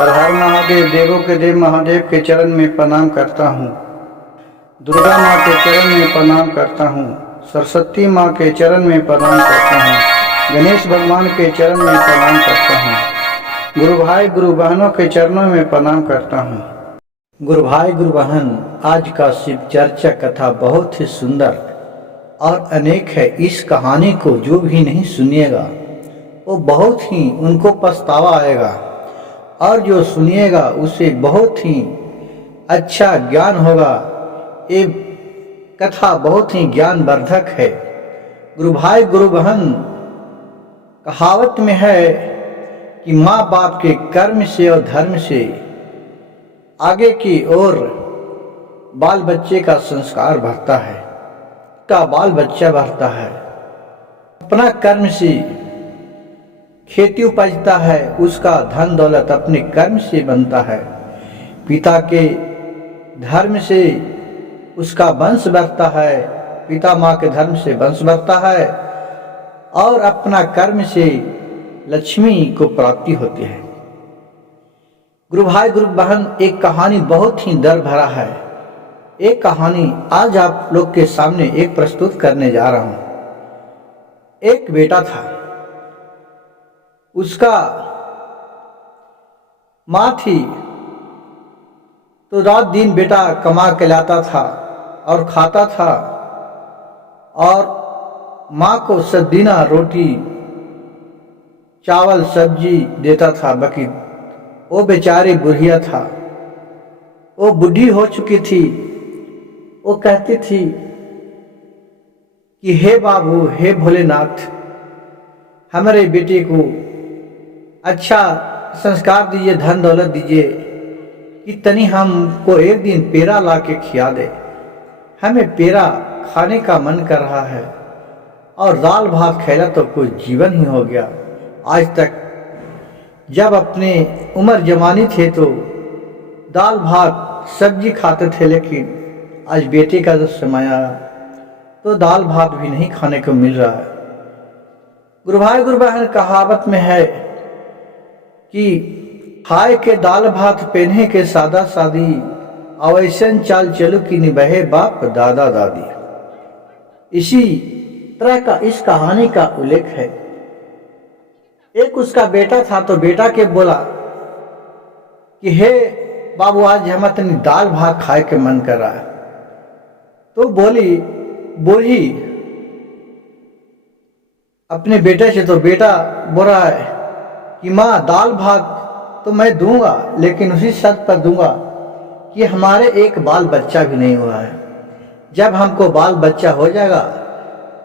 हर हर महादेव, देवों के देव महादेव के चरण में प्रणाम करता हूँ। दुर्गा माँ के चरण में प्रणाम करता हूँ। सरस्वती माँ के चरण में प्रणाम करता हूँ। गणेश भगवान के चरण में प्रणाम करता हूँ। गुरु भाई गुरु बहनों के चरणों में प्रणाम करता हूँ। गुरु भाई गुरु बहन, आज का शिव चर्चा कथा बहुत ही सुंदर और अनेक है। इस कहानी को जो भी नहीं सुनिएगा वो बहुत ही उनको पछतावा आएगा, और जो सुनिएगा उसे बहुत ही अच्छा ज्ञान होगा। ये कथा बहुत ही ज्ञानवर्धक है। गुरु भाई गुरु बहन, कहावत में है कि माँ बाप के कर्म से और धर्म से आगे की ओर बाल बच्चे का संस्कार बढ़ता है, का बाल बच्चा बढ़ता है। अपना कर्म से खेती उपजता है, उसका धन दौलत अपने कर्म से बनता है। पिता के धर्म से उसका वंश बढ़ता है, पिता माँ के धर्म से वंश बढ़ता है, और अपना कर्म से लक्ष्मी को प्राप्ति होती है। गुरु भाई गुरु बहन, एक कहानी बहुत ही दर्द भरा है। एक कहानी आज आप लोग के सामने एक प्रस्तुत करने जा रहा हूं। एक बेटा था, उसका माँ थी, तो रात दिन बेटा कमा के लाता था और खाता था, और माँ को सब दिना रोटी चावल सब्जी देता था। बाकी वो बेचारी बुढ़िया था, वो बूढ़ी हो चुकी थी। वो कहती थी कि हे बाबू, हे भोलेनाथ, हमारे बेटे को अच्छा संस्कार दीजिए, धन दौलत दीजिए, कि तनी हमको एक दिन पेड़ा ला के खिला दे। हमें पेड़ा खाने का मन कर रहा है, और दाल भात खेला तो कोई जीवन ही हो गया। आज तक जब अपने उम्र जवानी थे तो दाल भात सब्जी खाते थे, लेकिन आज बेटे का जब समय आया तो दाल भात भी नहीं खाने को मिल रहा है। गुरु भाई गुरु बहन, कहावत में है कि खाए के दाल भात पहने के सादा सादी, अवैसन चाल चलो की निभाए बाप दादा दादी। इसी तरह का इस कहानी का उल्लेख है। एक उसका बेटा था, तो बेटा के बोला कि हे बाबू, आज हम इतनी दाल भात खाए के मन कर रहा है। तो बोली बूढ़ी अपने बेटे से, तो बेटा बोल रहा है कि माँ, दाल भात तो मैं दूंगा, लेकिन उसी शर्त पर दूंगा कि हमारे एक बाल बच्चा भी नहीं हुआ है। जब हमको बाल बच्चा हो जाएगा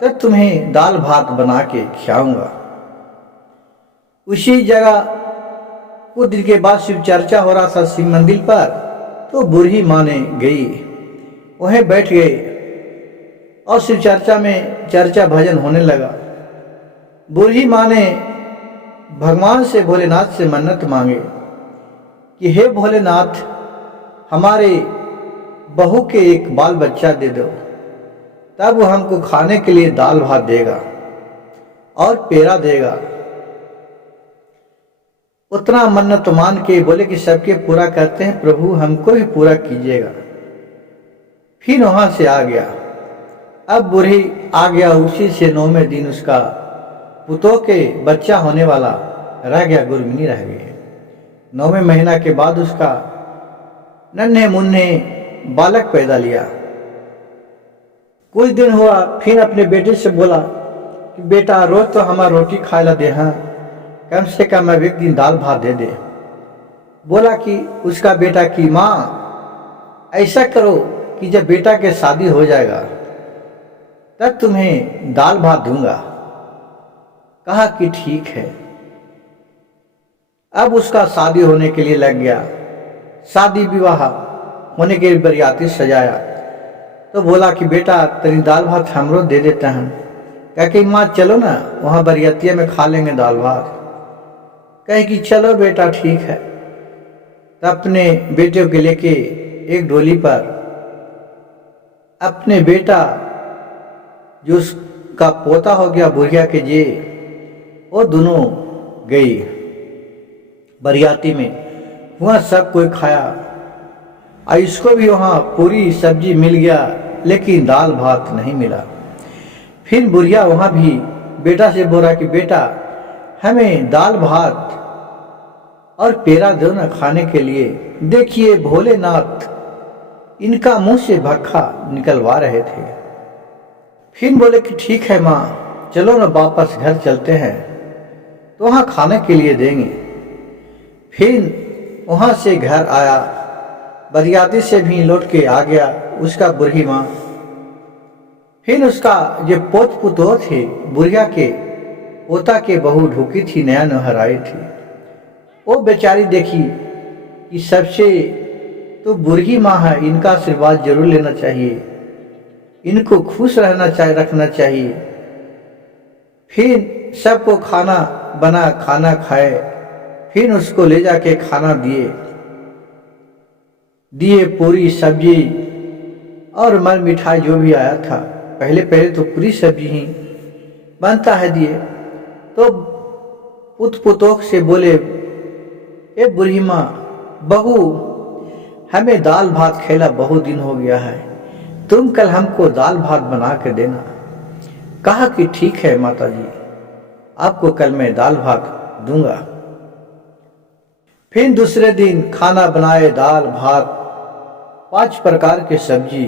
तब तुम्हें दाल भात बना के खिलाऊंगा। उसी जगह कुछ दिन के बाद शिव चर्चा हो रहा था शिव मंदिर पर, तो बूढ़ी माँ ने गई, वहीं बैठ गए, और शिव चर्चा में चर्चा भजन होने लगा। बूढ़ी माँ ने भगवान से, भोलेनाथ से मन्नत मांगे कि हे भोलेनाथ, हमारे बहू के एक बाल बच्चा दे दो, तब वो हमको खाने के लिए दाल भात देगा और पेड़ा देगा। उतना मन्नत मान के बोले कि सबके पूरा करते हैं प्रभु, हमको भी पूरा कीजिएगा। फिर वहां से आ गया। अब बूढ़ी आ गया, उसी से 9वें दिन उसका पुतों के बच्चा होने वाला रह गया, गुरमिनी रह गई। 9वें महीना के बाद उसका नन्हे मुन्ने बालक पैदा लिया। कुछ दिन हुआ, फिर अपने बेटे से बोला कि बेटा, रोज तो हमारा रोटी खाए ला दे, हाँ कम से कम अब एक दिन दाल भात दे दे। बोला कि उसका बेटा की माँ, ऐसा करो कि जब बेटा के शादी हो जाएगा तब तुम्हें दाल भात दूंगा। कहा कि ठीक है। अब उसका शादी होने के लिए लग गया। शादी विवाह होने के लिए बरियाती सजाया, तो बोला कि बेटा, तेरी दाल भात हमरो दे देता है। कह कि माँ चलो ना, वहाँ बरियातिया में खा लेंगे दाल भात। कहे कि चलो बेटा ठीक है। तो अपने बेटे को लेके एक डोली पर अपने बेटा, जो उसका पोता हो गया बुढ़िया के जे, वो दोनों गई बरियाती में। वहाँ सब कोई खाया और इसको भी वहाँ पूरी सब्जी मिल गया, लेकिन दाल भात नहीं मिला। फिर बुढ़िया वहाँ भी बेटा से बोला कि बेटा हमें दाल भात और पेड़ा दो ना खाने के लिए। देखिए भोलेनाथ इनका मुंह से भक्खा निकलवा रहे थे। फिर बोले कि ठीक है माँ, चलो ना वापस घर चलते हैं, तो वहाँ खाने के लिए देंगे। फिर वहाँ से घर आया, बरियाती से भी लौट के आ गया उसका बुढ़ी माँ। फिर उसका जो पोत पुतोह थे, बुढ़िया के पोता के बहू ढूकी थी, नया नहर आई थी। वो बेचारी देखी कि सबसे तो बुढ़ी माँ है, इनका आशीर्वाद जरूर लेना चाहिए, इनको खुश रखना चाहिए। फिर सबको खाना बना, खाना खाए। फिर उसको ले जाके खाना दिए पूरी सब्जी और मर मिठाई जो भी आया था। पहले तो पूरी सब्जी ही बनता है दिए। तो पुत पुतोह से बोले, ए बुढ़ी माँ बहू हमें दाल भात खेला बहुत दिन हो गया है, तुम कल हमको दाल भात बना के देना। कहा कि ठीक है माता जी, आपको कल मैं दाल भात दूंगा। फिर दूसरे दिन खाना बनाए, दाल भात 5 प्रकार के सब्जी,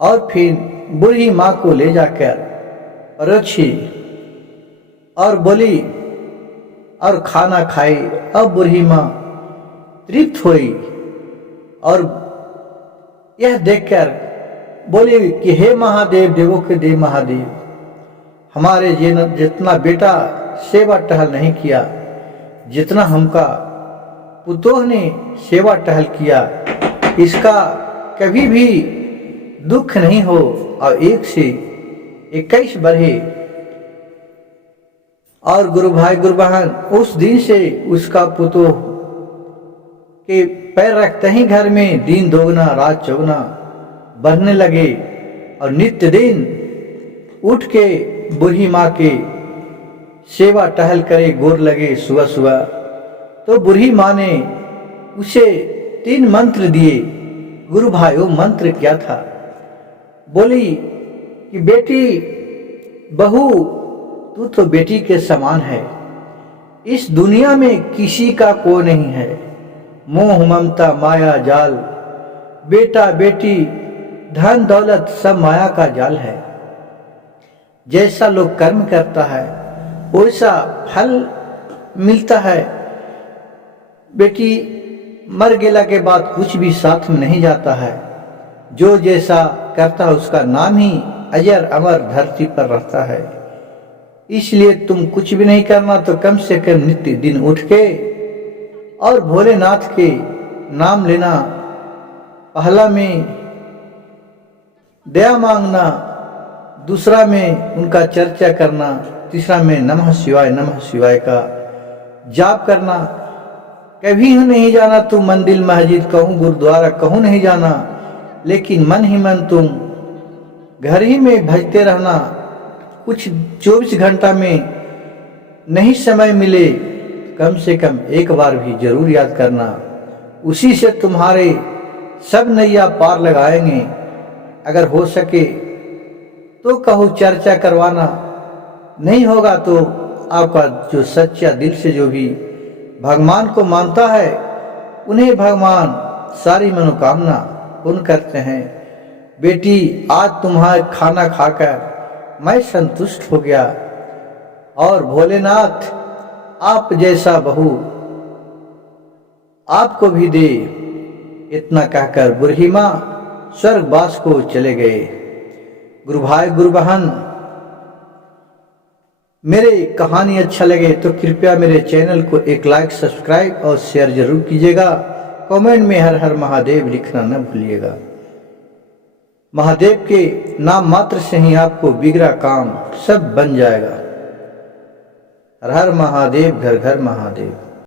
और फिर बुढ़ी माँ को ले जाकर परोसी और बोली और खाना खाई। अब बुढ़ी माँ तृप्त हुई और यह देखकर बोली कि हे महादेव, देवों के देव महादेव, हमारे जितना बेटा सेवा टहल नहीं किया, जितना हमका पुतोह ने सेवा टहल किया, इसका कभी भी दुख नहीं हो और 1 से 21 बढ़े। और गुरु भाई गुरु बहन, उस दिन से उसका पुतोह के पैर रखते ही घर में दिन दोगुना रात चौगुना बढ़ने लगे। और नित्य दिन उठ के बूढ़ी माँ के सेवा टहल करे, गोर लगे सुबह सुबह। तो बूढ़ी माँ ने उसे 3 मंत्र दिए। गुरु भाई वो मंत्र क्या था? बोली कि बेटी बहू तू तो बेटी के समान है, इस दुनिया में किसी का को नहीं है। मोह ममता माया जाल, बेटा बेटी धन दौलत सब माया का जाल है। जैसा लोग कर्म करता है वैसा फल मिलता है। बेटी मर गेला के बाद कुछ भी साथ में नहीं जाता है। जो जैसा करता है उसका नाम ही अजर अमर धरती पर रहता है। इसलिए तुम कुछ भी नहीं करना तो कम से कम नित्य दिन उठ के और भोलेनाथ के नाम लेना। पहला में दया मांगना, दूसरा में उनका चर्चा करना, तीसरा में नमः शिवाय का जाप करना। कभी नहीं जाना तुम मंदिर मस्जिद कहूँ गुरुद्वारा कहूँ नहीं जाना, लेकिन मन ही मन तुम घर ही में भजते रहना। कुछ 24 घंटा में नहीं समय मिले, कम से कम एक बार भी जरूर याद करना। उसी से तुम्हारे सब नैया पार लगाएंगे। अगर हो सके तो कहो चर्चा करवाना, नहीं होगा तो आपका जो सच्चा दिल से जो भी भगवान को मानता है उन्हें भगवान सारी मनोकामना पूर्ण करते हैं। बेटी आज तुम्हारा खाना खाकर मैं संतुष्ट हो गया और भोलेनाथ आप जैसा बहू आपको भी दे। इतना कहकर बूढ़ी माँ स्वर्गवास को चले गए। गुरु भाई गुरु बहन, मेरे कहानी अच्छा लगे तो कृपया मेरे चैनल को एक लाइक सब्सक्राइब और शेयर जरूर कीजिएगा। कमेंट में हर हर महादेव लिखना न भूलिएगा। महादेव के नाम मात्र से ही आपको बिगड़ा काम सब बन जाएगा। हर हर महादेव, घर घर महादेव।